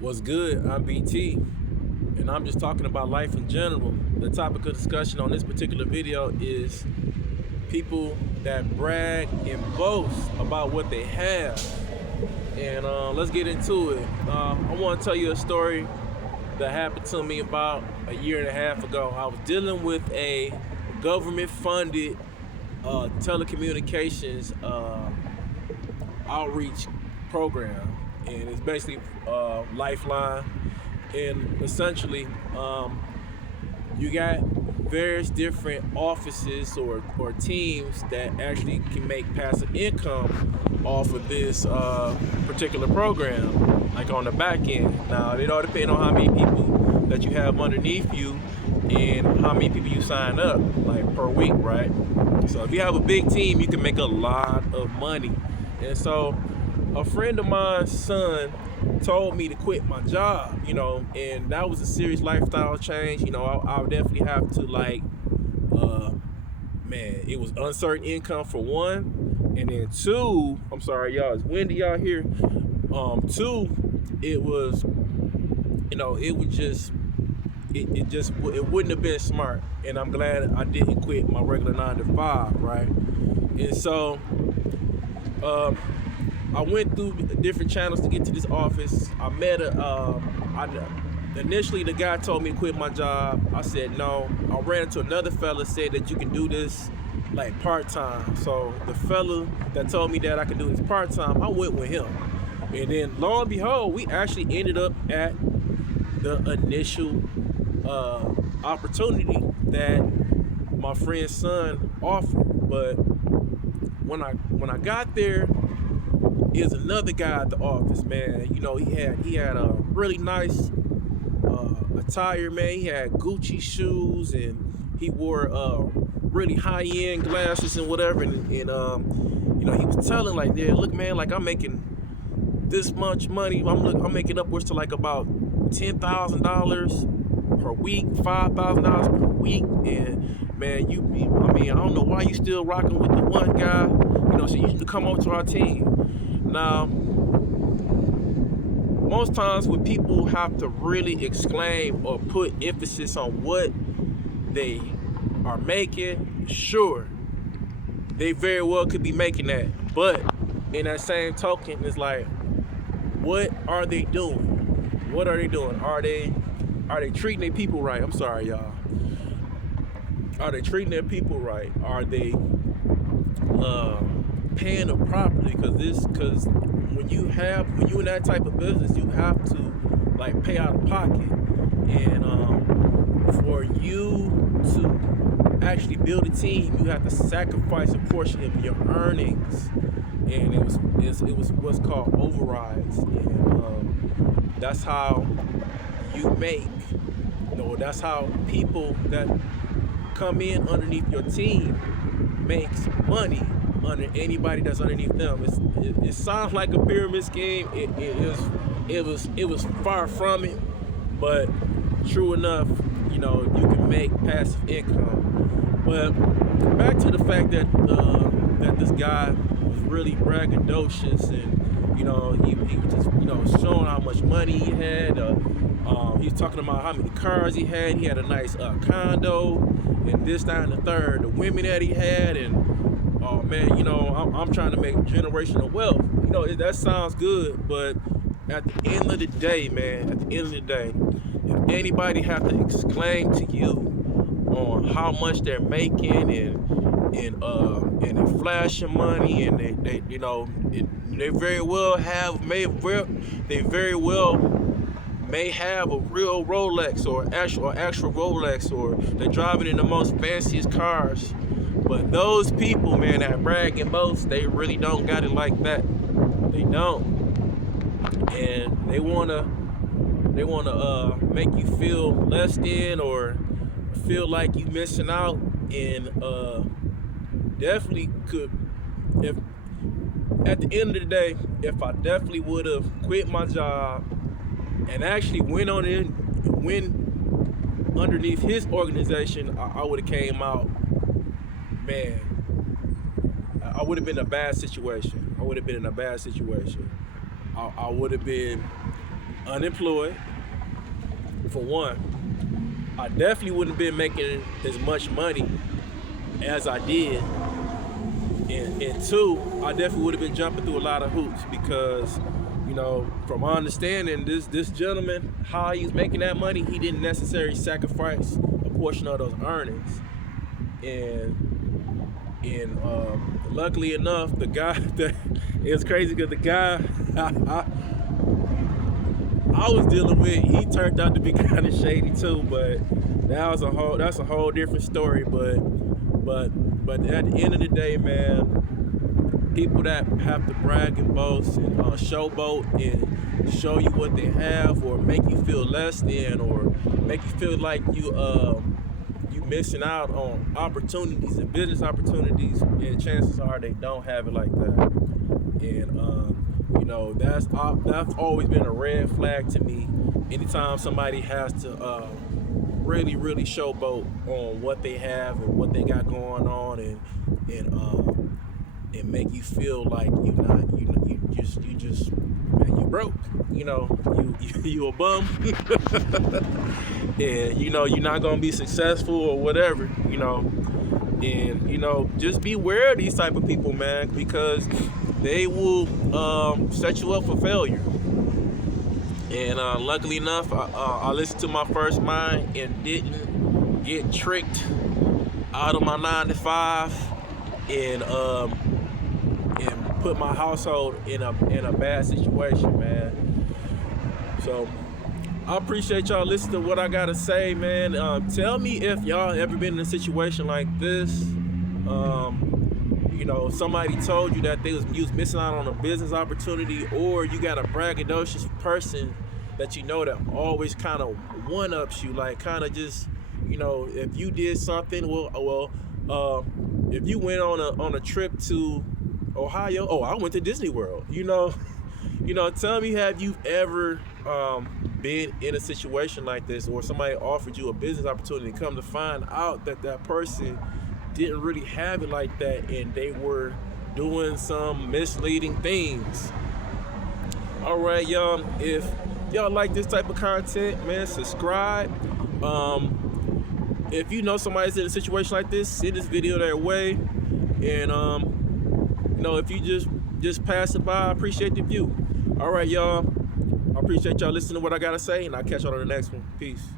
What's good? I'm BT, and I'm just talking about life in general. The topic of discussion on this particular video is people that brag and boast about what they have. And let's get into it. I want to tell you a story that happened to me about a year and a half ago. I was dealing with a government funded telecommunications outreach program, and it's basically Lifeline. And essentially, you got various different offices or teams that actually can make passive income off of this particular program, like on the back end. Now, it all depends on how many people that you have underneath you and how many people you sign up, like per week, right? So if you have a big team, you can make a lot of money. And so a friend of mine's son told me to quit my job, and that was a serious lifestyle change. I would definitely have to uh, man, it was uncertain income for one, and then two, I'm sorry, y'all, it's windy out here. Two, it was, it would just, it wouldn't have been smart, and I'm glad I didn't quit my regular 9 to 5, right? And so, um, I went through different channels to get to this office. I met initially the guy told me to quit my job. I said no. I ran into another fella, said that you can do this like part-time. So the fella that told me that I could do this part-time, I went with him. And then lo and behold, we actually ended up at the initial opportunity that my friend's son offered. But when I got there, is another guy at the office, man. He had a really nice attire, man. He had Gucci shoes and he wore really high end glasses and whatever. And he was telling like, yeah, look, man, like I'm making this much money. I'm making upwards to like about $10,000 per week, $5,000 per week, and man, I don't know why you still rocking with the one guy. So you should come over to our team. Now, most times when people have to really exclaim or put emphasis on what they are making, sure, they very well could be making that. But in that same token, it's like, what are they doing? What are they doing? Are they treating their people right? I'm sorry, y'all. Are they treating their people right? Are they paying them properly? Because when you in that type of business, you have to like pay out of pocket, and for you to actually build a team, you have to sacrifice a portion of your earnings, and it was what's called overrides, and that's how you make. That's how people that come in underneath your team makes money under anybody that's underneath them. It sounds like a pyramid scheme. It was far from it, but true enough, you can make passive income. But back to the fact that that this guy was really braggadocious, and he was just showing how much money he had. He was talking about how many cars he had. He had a nice condo, and this, that, and the third. The women that he had, and oh man, I'm trying to make generational wealth. That sounds good, but at the end of the day, man, at the end of the day, if anybody have to exclaim to you on how much they're making and they're flashing money, and they very well may have a real Rolex or actual Rolex, or they're driving in the most fanciest cars. But those people, man, that brag and boast, they really don't got it like that. They don't, and they wanna make you feel less than or feel like you missing out, and definitely could. If at the end of the day, if I definitely would have quit my job and actually went underneath his organization, I would have came out, man. I would have been in a bad situation. I would have been. I would have been unemployed, for one. I definitely wouldn't have been making as much money as I did. And two, I definitely would have been jumping through a lot of hoops because, from my understanding, this gentleman, how he's making that money, he didn't necessarily sacrifice a portion of those earnings. And luckily enough, the guy that it's crazy because the guy I was dealing with, he turned out to be kind of shady too. But that's a whole different story. But at the end of the day, man, people that have to brag and boast and showboat and show you what they have, or make you feel less than, or make you feel like you missing out on opportunities and business opportunities, and chances are they don't have it like that. And that's always been a red flag to me. Anytime somebody has to really showboat on what they have and what they got going on, and make you feel like you broke, you a bum, and you're not gonna be successful or whatever, and just be aware of these type of people, man, because they will set you up for failure. And luckily enough, I listened to my first mind and didn't get tricked out of my 9 to 5 and put my household in a bad situation, man. So I appreciate y'all listening to what I gotta say, man. Tell me if y'all ever been in a situation like this. Somebody told you that you was missing out on a business opportunity, or you got a braggadocious person that that always kind of one-ups you, like kind of just, if you did something, if you went on a trip to Ohio, I went to Disney World, tell me, have you ever been in a situation like this, or somebody offered you a business opportunity, come to find out that person didn't really have it like that, and they were doing some misleading things. All right, y'all, if y'all like this type of content, man, subscribe. If you know somebody's in a situation like this, send this video their way. And if you just pass it by, I appreciate the view. All right, y'all, I appreciate y'all listening to what I gotta say, and I'll catch y'all on the next one. Peace.